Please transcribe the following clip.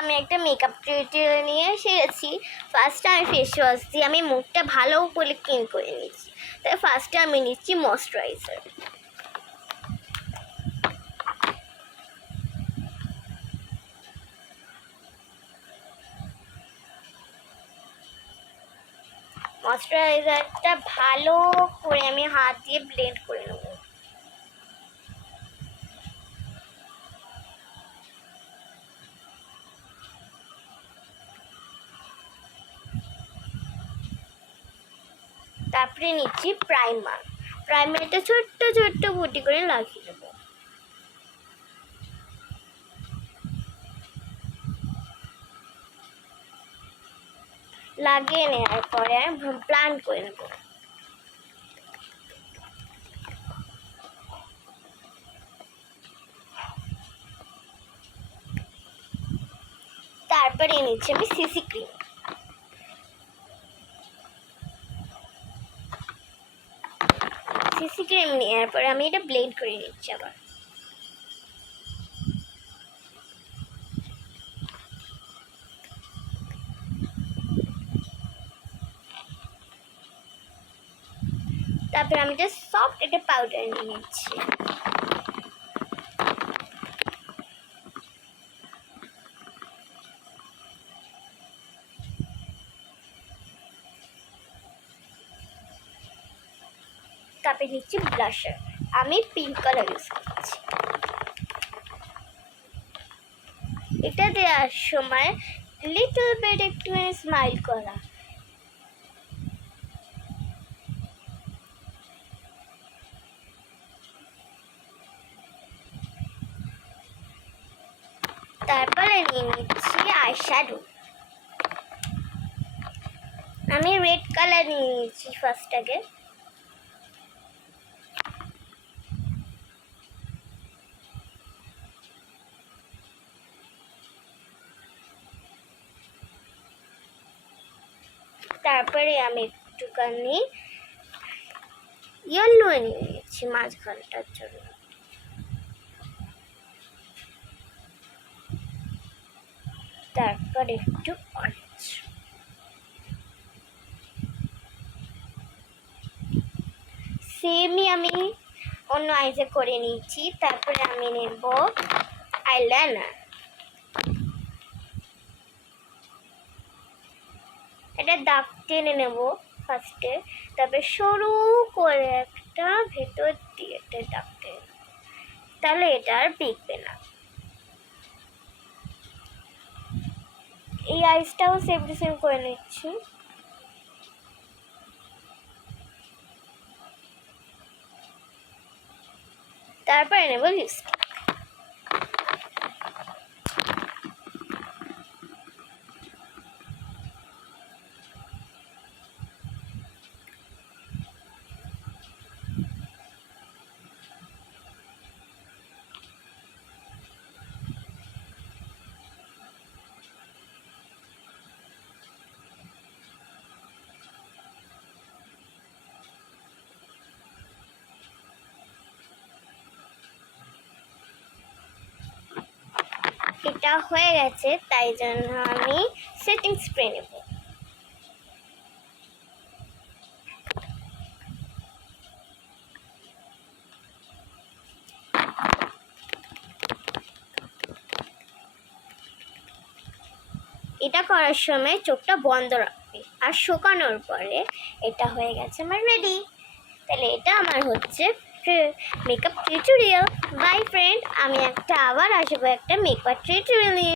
আমি একটা makeup tutorial নিয়ে এসেছি। ফার্স্টে আমি ফেস ওয়াশ দিয়ে আমি মুখটা ভালো করে ক্লিন করে নিচ্ছি। তাই ফার্স্টে আমি নিচ্ছি ময়শ্চারাইজার। ময়শ্চারাইজারটা ভালো করে আমি হাত দিয়ে ব্লেন্ড করে নেব। তারপরে নিচ্ছি প্রাইমারটা ছোট্ট ছোট্ট বুটি করে লাগিয়ে দেবো। লাগিয়ে নেওয়ার পরে ব্লেন্ড করে নেব। তারপরে নিচ্ছি আমি সিসি ক্রিম। সিসি ক্রিম নেওয়ার পরে আমি এটা ব্লেন্ড করে নিচ্ছি আবার। তারপরে আমি জাস্ট সফট একটা পাউডার নিয়ে নিচ্ছি। তারপরে নিচ্ছি ব্লাশার। আমি পিঙ্ক কালার ইউজ করছি। এটা দেওয়ার সময় লিটল বিট একটু স্মাইল করা। তারপরে নিয়ে নিচ্ছি আইশ্যাডো। আমি রেড কালার নিয়ে নিচ্ছি ফার্স্ট আগে। তারপরে আমি একটুখানি ইয়েলো নিয়ে নিচ্ছি মাঝখানটার জন্য। তারপর একটু অরেঞ্জ। সেমই আমি অন্য আইজে করে নিচ্ছি। তারপরে আমি নেব আইলাইনার। এটা দাগ টেনে নেব ফার্স্টে, তারপরে সরু করে একটা ভেতর দিয়ে একটা দাগ টেনে, তাহলে এটা আর বেঁকবে না। এই আইসটাও সেম টু সেম করে নিচ্ছি। তারপরে নেব লিপস্টিক। এটা হয়ে গেছে, তাই জন্য আমি সেটিং স্প্রে নেব। এটা করার সময় চোখটা বন্ধ রাখবে, আর শুকানোর পরে এটা হয়ে গেছে আমার রেডি। তাহলে এটা আমার হচ্ছে মেকআপ টিউটোরিয়াল। বাই ফ্রেন্ড, আমি আবার আসবো একটা মেকআপ টিউটোরিয়াল নিয়ে।